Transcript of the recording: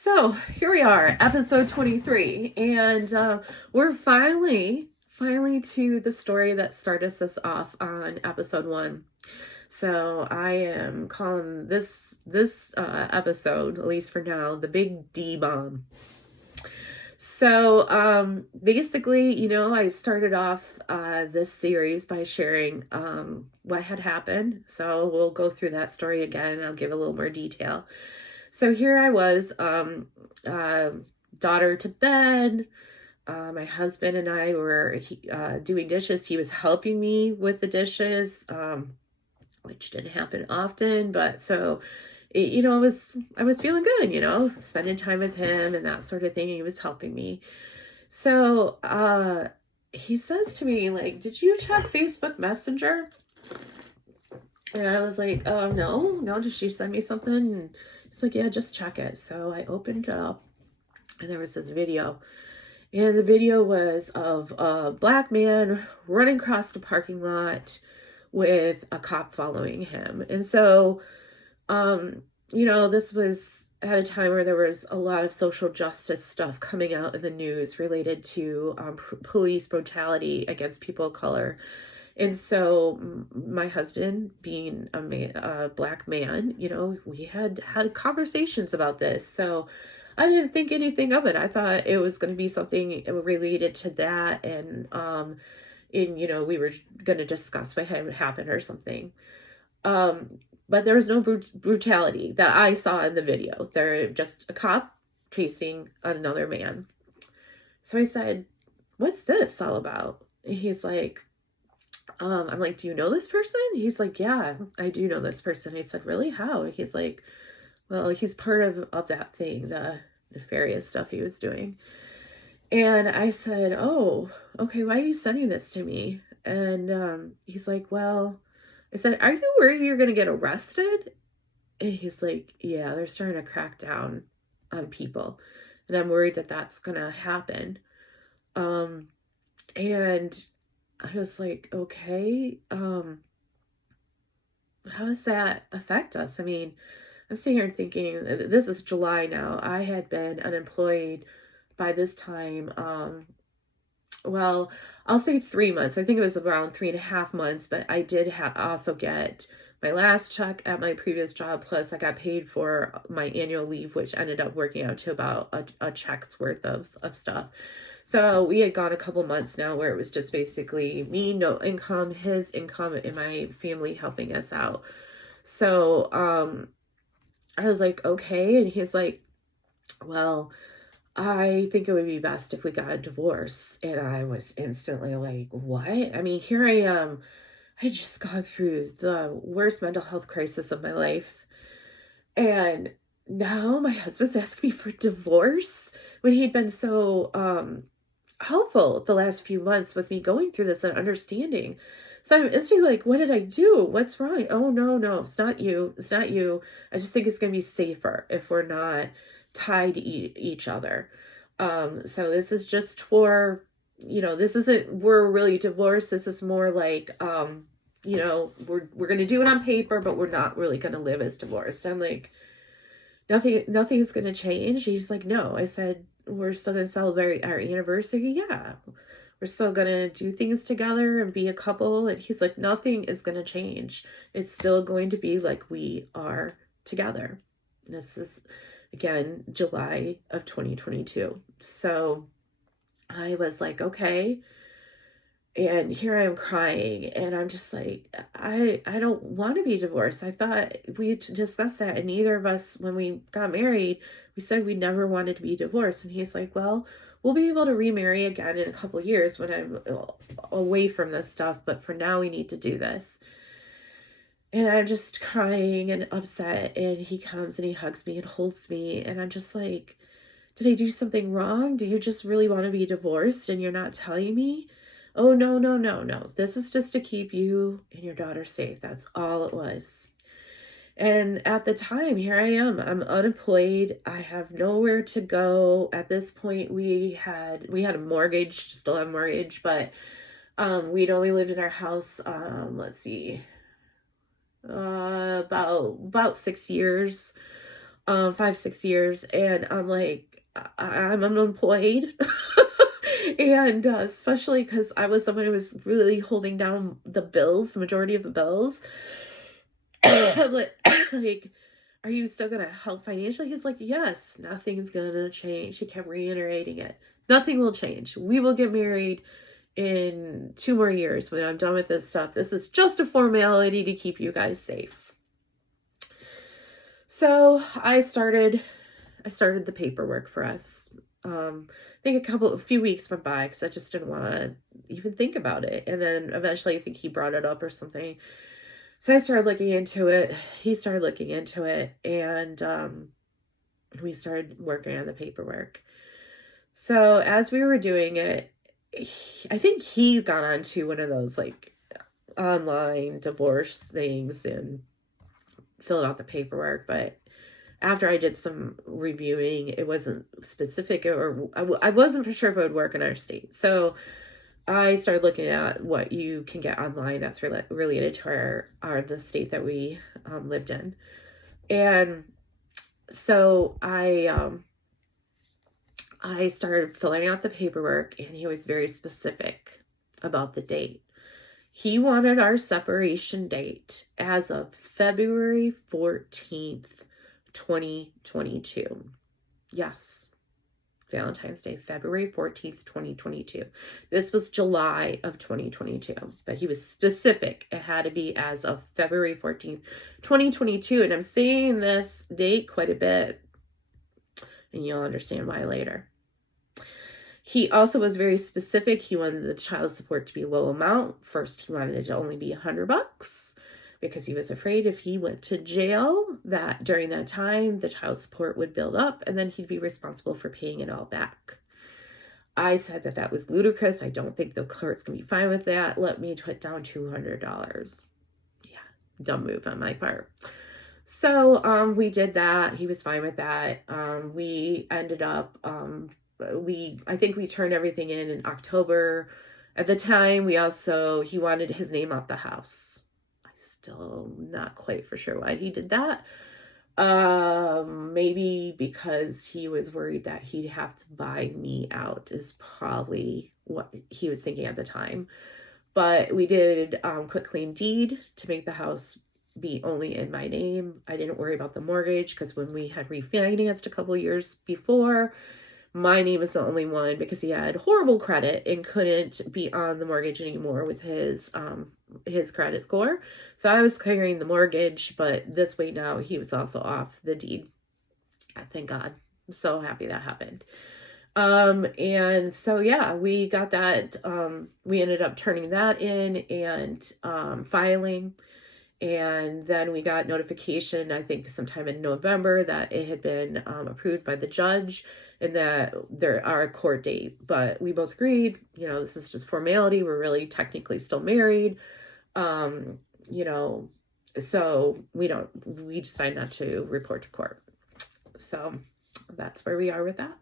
So here we are, episode 23, and we're finally to the story that started us off on episode 1. So I am calling this episode, at least for now, the Big D Bomb. So basically, I started off this series by sharing what had happened. So we'll go through that story again, and I'll give a little more detail. So here I was, uh, daughter to bed. My husband and I were doing dishes. He was helping me with the dishes, which didn't happen often. But so, I was feeling good, spending time with him and that sort of thing. He was helping me. So he says to me, like, "Did you check Facebook Messenger?" And I was like, "Oh, no, did she send me something?" And he's like, "Yeah, just check it." So I opened it up, and there was this video. And the video was of a black man running across the parking lot with a cop following him. And so, this was at a time where there was a lot of social justice stuff coming out in the news related to police brutality against people of color. And so my husband, being a black man, we had conversations about this. So I didn't think anything of it. I thought it was going to be something related to that. And, we were going to discuss what had happened or something. But there was no brutality that I saw in the video. There just a cop chasing another man. So I said, "What's this all about?" And he's like, I'm like, "Do you know this person?" He's like, "Yeah, I do know this person." I said, "Really? How?" And he's like, "Well, he's part of that thing, the nefarious stuff he was doing." And I said, "Oh, okay, why are you sending this to me?" And he's like, "Well," I said, "Are you worried you're going to get arrested?" And he's like, "Yeah, they're starting to crack down on people. And I'm worried that that's going to happen." And I was like, "Okay, how does that affect us?" I mean, I'm sitting here thinking, this is July now. I had been unemployed by this time. Well, I'll say 3 months. I think it was around 3.5 months, but I did also get my last check at my previous job. Plus, I got paid for my annual leave, which ended up working out to about a check's worth of stuff. So we had gone a couple months now where it was just basically me, no income, his income, and my family helping us out. So I was like, "Okay." And he's like, "Well, I think it would be best if we got a divorce." And I was instantly like, "What?" I mean, here I am. I just gone through the worst mental health crisis of my life. And now my husband's asking me for divorce when he'd been so helpful the last few months with me going through this and understanding. So I'm instantly like, "What did I do? What's wrong?" "Oh, no, it's not you. It's not you. I just think it's going to be safer if we're not tied to each other." So this is just for, this isn't, we're really divorced. This is more like, we're going to do it on paper, but we're not really going to live as divorced. I'm like, nothing's going to change. He's like, "No." I said, "We're still going to celebrate our anniversary." "Yeah, we're still going to do things together and be a couple." And he's like, "Nothing is going to change. It's still going to be like we are together." And this is, again, July of 2022. So I was like, "Okay." And here I am crying, and I'm just like, I don't want to be divorced. I thought we discussed that, and neither of us, when we got married, we said we never wanted to be divorced. And he's like, "Well, we'll be able to remarry again in a couple years when I'm away from this stuff, but for now we need to do this." And I'm just crying and upset, and he comes and he hugs me and holds me, and I'm just like, "Did I do something wrong? Do you just really want to be divorced and you're not telling me?" "Oh, no, no, no, no. This is just to keep you and your daughter safe. That's all it was." And at the time, here I am. I'm unemployed. I have nowhere to go. At this point, we had a mortgage, still have a mortgage, but we'd only lived in our house, let's see, about 6 years. 5, 6 years, and I'm like, I'm unemployed. And especially because I was the one who was really holding down the bills, the majority of the bills. I'm like, are you still gonna help financially? He's like, yes, nothing's gonna change. He kept reiterating it. Nothing will change. We will get married in 2 more years when I'm done with this stuff. This is just a formality to keep you guys safe. So I started the paperwork for us. I think a few weeks went by because I just didn't want to even think about it. And then eventually I think he brought it up or something. So I started looking into it. He started looking into it, and we started working on the paperwork. So as we were doing it, I think he got onto one of those like online divorce things and filled out the paperwork. But after I did some reviewing, it wasn't specific, or I wasn't for sure if it would work in our state. So I started looking at what you can get online that's related to the state that we lived in. And so I started filling out the paperwork, and he was very specific about the date. He wanted our separation date as of February 14th, 2022. Yes. Valentine's Day, February 14th, 2022. This was July of 2022, but he was specific. It had to be as of February 14th, 2022. And I'm saying this date quite a bit, and you'll understand why later. He also was very specific. He wanted the child support to be low amount. First, he wanted it to only be $100 because he was afraid if he went to jail that during that time, the child support would build up and then he'd be responsible for paying it all back. I said that was ludicrous. I don't think the court's going to be fine with that. Let me put down $200. Yeah, dumb move on my part. So we did that. He was fine with that. We ended up, I think we turned everything in October. At the time, he wanted his name off the house. Still not quite for sure why he did that. Maybe because he was worried that he'd have to buy me out is probably what he was thinking at the time. But we did quit claim deed to make the house be only in my name. I didn't worry about the mortgage because when we had refinanced a couple years before, my name was the only one because he had horrible credit and couldn't be on the mortgage anymore with his credit score. So I was clearing the mortgage, but this way now he was also off the deed. Thank God. I'm so happy that happened. And so, yeah, we got that. We ended up turning that in and filing. And then we got notification, I think sometime in November, that it had been approved by the judge and that there are a court date. But we both agreed, this is just formality. We're really technically still married. So we decided not to report to court. So that's where we are with that.